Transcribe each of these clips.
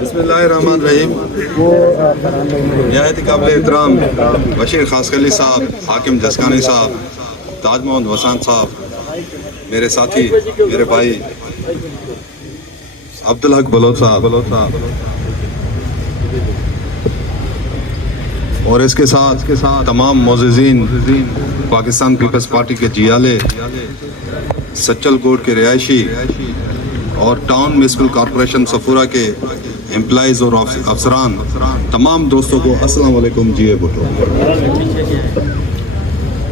बिस्मिल्लाहिर्रहमानिर्रहीम। निहायत काबिल एहतराम बशीर खासकली साहब, हाकिम जसकानी साहब, ताज मोहम्मद वसान साहब, मेरे साथी, मेरे भाई अब्दुल हक बलोच साहब और इसके साथ तमाम मोअज़्ज़िज़ीन पाकिस्तान पीपल्स पार्टी के जियाले, सच्चल कोट के रिहायशी और टाउन म्युनिसिपल कॉरपोरेशन सफूरा के एम्प्लॉइज़ और अफसरान, तमाम दोस्तों को अस्सलाम वालेकुम जी भुट्टो।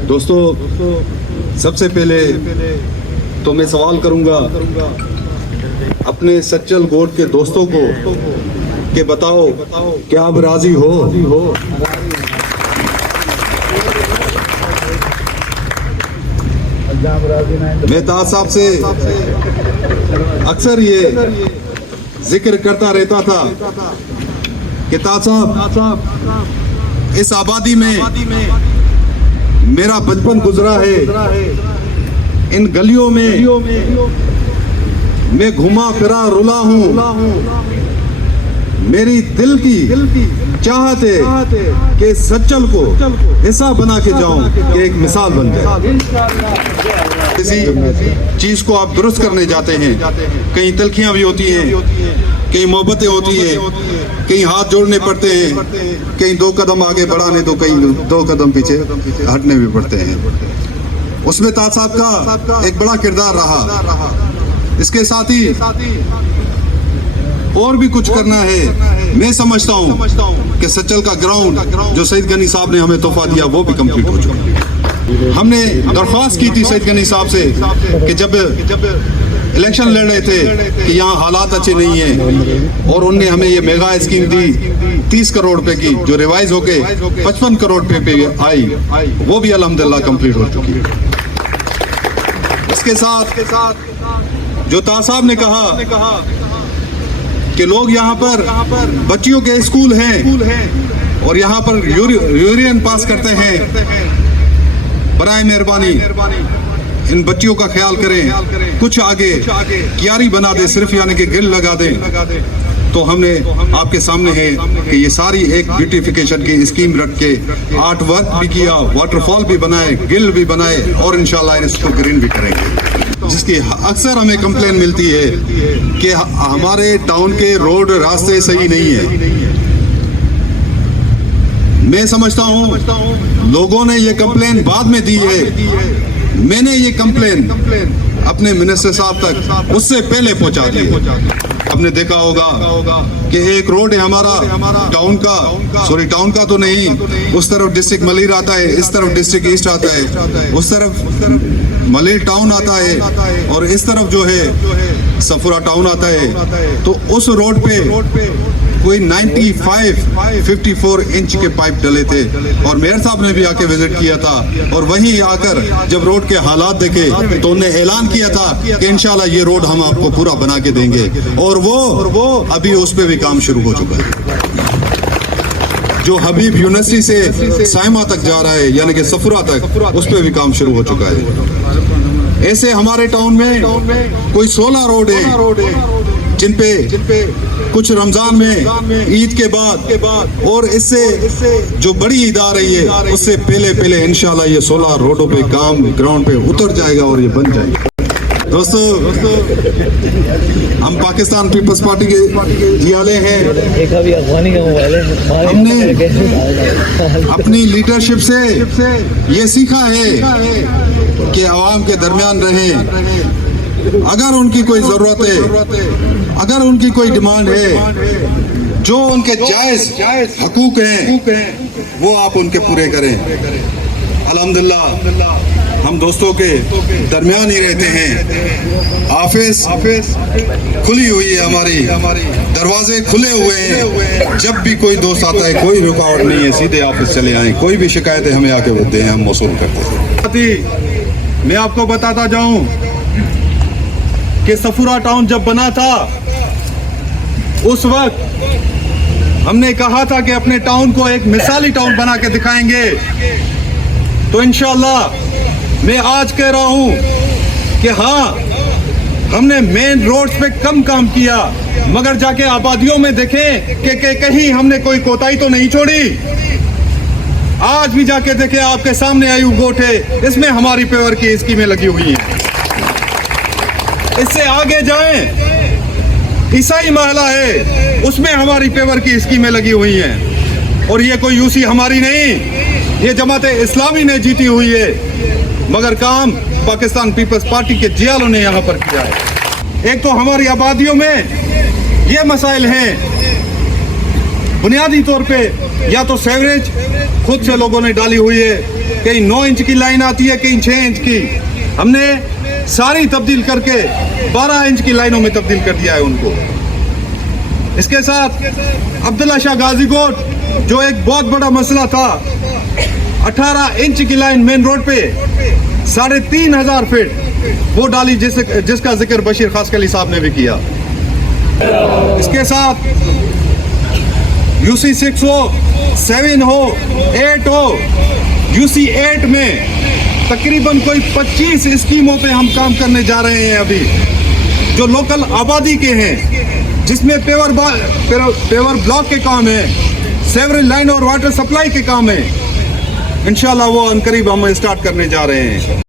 दोस्तों, सबसे पहले तो मैं सवाल करूंगा अपने सच्चल कोट के दोस्तों को कि बताओ क्या आप राजी हो? मैं ताज साहब से अक्सर ये जिक्र करता रहता था कि ताज साहब, इस आबादी में मेरा बचपन गुजरा है, इन गलियों में मैं घुमा फिरा रुला हूँ, मेरी दिल की चाहत है कि सच्चल को हिस्सा बना के जाऊं कि एक मिसाल बन जाए। किसी चीज को आप दुरुस्त करने जाते हैं, कहीं तलखियां भी होती हैं, कहीं मोहब्बतें होती हैं, कहीं हाथ जोड़ने पड़ते हैं, कहीं दो कदम आगे बढ़ाने तो कहीं दो कदम पीछे हटने भी पड़ते हैं। उसमें ताज साहब का एक बड़ा किरदार रहा। इसके साथ ही और भी कुछ करना है। मैं समझता हूँ कि सच्चल का ग्राउंड जो सईद गनी साहब ने हमें तोहफा दिया वो भी कंप्लीट हो चुका है। हमने दरख्वास्त की थी सईद गनी साहब से कि जब इलेक्शन लड़ रहे थे कि यहाँ हालात अच्छे नहीं हैं, और उनने हमें ये मेगा स्कीम दी 30 करोड़ रुपए की, जो रिवाइज होके 55 करोड़ रुपए पे आई, वो भी अल्हम्दुलिल्लाह कंप्लीट हो चुकी है। इसके साथ जो ताज साहब ने कहा कि लोग यहाँ पर बच्चियों के स्कूल हैं और यहाँ पर यूरियन पास करते हैं, बराए मेहरबानी इन बच्चियों का ख्याल करें, कुछ आगे क्यारी बना दे, सिर्फ यानी कि ग्रिल लगा दें। तो हमने आपके सामने है कि ये सारी एक ब्यूटिफिकेशन की स्कीम रख के आर्ट वर्क भी किया, वाटरफॉल भी बनाए, गिल भी बनाए और इंशाल्लाह इसको ग्रीन भी करेंगे। जिसकी अक्सर हमें कंप्लेन मिलती है कि हमारे टाउन के रोड रास्ते सही नहीं है। मैं समझता हूँ लोगों ने ये कंप्लेन बाद में दी है, मैंने ये कंप्लेन अपने मिनिस्टर साहब तक उससे पहले पहुंचा दी है। आपने देखा होगा कि एक रोड है हमारा टाउन का तो नहीं, उस तरफ डिस्ट्रिक्ट मलिर आता है, इस तरफ डिस्ट्रिक्ट ईस्ट आता है, उस तरफ मलिर टाउन आता है और इस तरफ जो है सफूरा टाउन आता है। तो उस रोड पे कोई 54 इंच के पाइप डले थे और मेयर साहब ने भी आके विजिट किया था, और वहीं आकर जब रोड के हालात देखे तो उन्हें ऐलान किया था कि इंशाल्लाह ये रोड हम आपको पूरा बना के देंगे, और वो अभी उस पे भी काम शुरू हो चुका है। जो हबीब यूनिवर्सिटी से साइमा तक जा रहा है यानी कि सफूरा तक, उस पे भी काम शुरू हो चुका है। ऐसे हमारे टाउन में कोई 16 रोड है जिन पे कुछ रमजान में, ईद के बाद और इससे जो बड़ी ईद आ रही है उससे पहले इंशाल्लाह ये 16 रोडों पे काम ग्राउंड पे उतर जाएगा और ये बन जाएगा। दोस्तों, हम पाकिस्तान पीपल्स पार्टी के जियाले हैं। हमने अपनी लीडरशिप से ये सीखा है कि आवाम के दरमियान रहें। अगर उनकी कोई जरूरत है, अगर उनकी कोई डिमांड है, जो उनके जायज हकूक हैं वो आप उनके पूरे करें। अल्हम्दुलिल्लाह हम दोस्तों के दरमियान ही रहते हैं। ऑफिस खुली हुई है, हमारी दरवाजे खुले हुए हैं। जब भी कोई दोस्त आता है कोई रुकावट नहीं है, सीधे ऑफिस चले आए। कोई भी शिकायतें हमें आके होते हैं, हम मौसूल करते हैं। मैं आपको बताता जाऊं कि सफूरा टाउन जब बना था उस वक्त हमने कहा था कि अपने टाउन को एक मिसाली टाउन बना के दिखाएंगे। तो इंशाल्लाह मैं आज कह रहा हूं कि हाँ, हमने मेन रोड्स पे कम काम किया, मगर जाके आबादियों में देखें कि कहीं हमने कोई कोताही तो नहीं छोड़ी। आज भी जाके देखें, आपके सामने आयु गोट है, इसमें हमारी पेवर की स्कीमें लगी हुई हैं। इससे आगे जाएं, ईसाई महला है, उसमें हमारी पेवर की स्कीमें लगी हुई हैं। और ये कोई यूसी हमारी नहीं, ये जमात इस्लामी ने जीती हुई है, मगर काम पाकिस्तान पीपल्स पार्टी के जियालों ने यहाँ पर किया है। एक तो हमारी आबादियों में ये मसाइल हैं, बुनियादी तौर पे या तो सेवरेज खुद से लोगों ने डाली हुई है, कहीं 9 इंच की लाइन आती है, कहीं 6 इंच की, हमने सारी तब्दील करके 12 इंच की लाइनों में तब्दील कर दिया है उनको। इसके साथ अब्दुल्ला शाह गाजी कोट, जो एक बहुत बड़ा मसला था, 18 इंच की लाइन मेन रोड पे 3,500 फीट वो डाली, जिसका जिक्र बशीर खासकली साहब ने भी किया। इसके साथ यूसी 6 हो, 7 हो, 8 हो, यूसी 8 में तकरीबन कोई 25 स्कीमों पे हम काम करने जा रहे हैं अभी, जो लोकल आबादी के हैं, जिसमें पेवर ब्लॉक के काम है, सेवरेज लाइन और वाटर सप्लाई के काम है। इंशाल्लाह वो अनकरीब हम स्टार्ट करने जा रहे हैं।